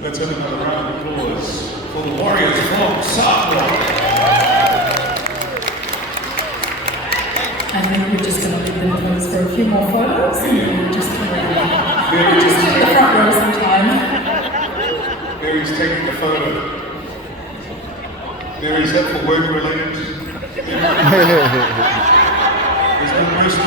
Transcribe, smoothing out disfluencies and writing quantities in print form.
Let's have another round of applause for the Warriors from Samoa. I think we're just going to leave them pose for a few more photos and then just keep the front row sometime. Mary's taking the photo. Mary's up for work related. There's no personal